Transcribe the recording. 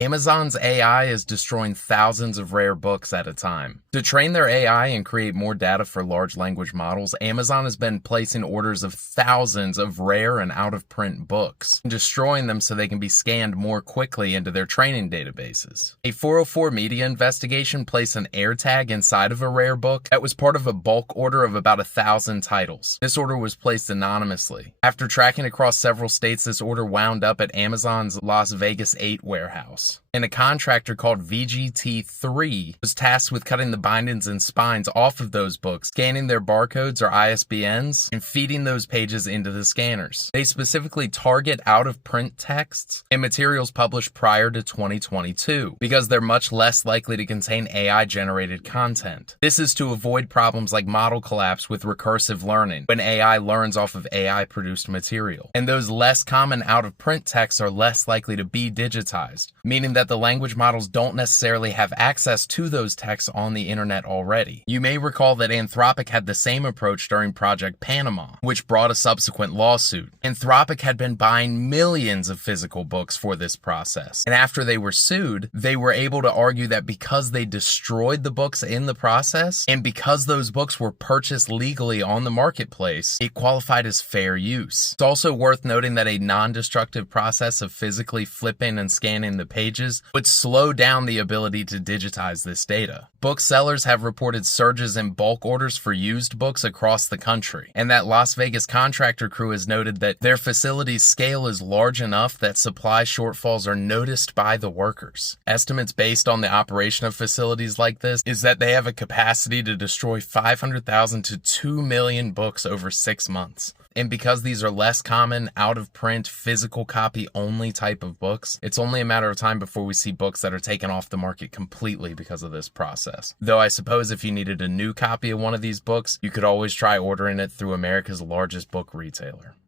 Amazon's AI is destroying thousands of rare books at a time. To train their AI and create more data for large language models, Amazon has been placing orders of thousands of rare and out-of-print books, destroying them so they can be scanned more quickly into their training databases. A 404 media investigation placed an AirTag inside of a rare book that was part of a bulk order of about 1,000 titles. This order was placed anonymously. After tracking across several states, this order wound up at Amazon's Las Vegas 8 warehouse. And a contractor called VGT3 was tasked with cutting the bindings and spines off of those books, scanning their barcodes or ISBNs, and feeding those pages into the scanners. They specifically target out-of-print texts and materials published prior to 2022 because they're much less likely to contain AI-generated content. This is to avoid problems like model collapse with recursive learning when AI learns off of AI-produced material. And those less common out-of-print texts are less likely to be digitized, meaning that the language models don't necessarily have access to those texts on the internet already. You may recall that Anthropic had the same approach during Project Panama, which brought a subsequent lawsuit. Anthropic had been buying millions of physical books for this process, and after they were sued, they were able to argue that because they destroyed the books in the process, and because those books were purchased legally on the marketplace, it qualified as fair use. It's also worth noting that a non-destructive process of physically flipping and scanning the pages would slow down the ability to digitize this data. Booksellers have reported surges in bulk orders for used books across the country, and that Las Vegas contractor crew has noted that their facility's scale is large enough that supply shortfalls are noticed by the workers. Estimates based on the operation of facilities like this is that they have a capacity to destroy 500,000 to 2 million books over 6 months. And because these are less common, out-of-print, physical copy only type of books, it's only a matter of time before we see books that are taken off the market completely because of this process. Though I suppose if you needed a new copy of one of these books, you could always try ordering it through America's largest book retailer.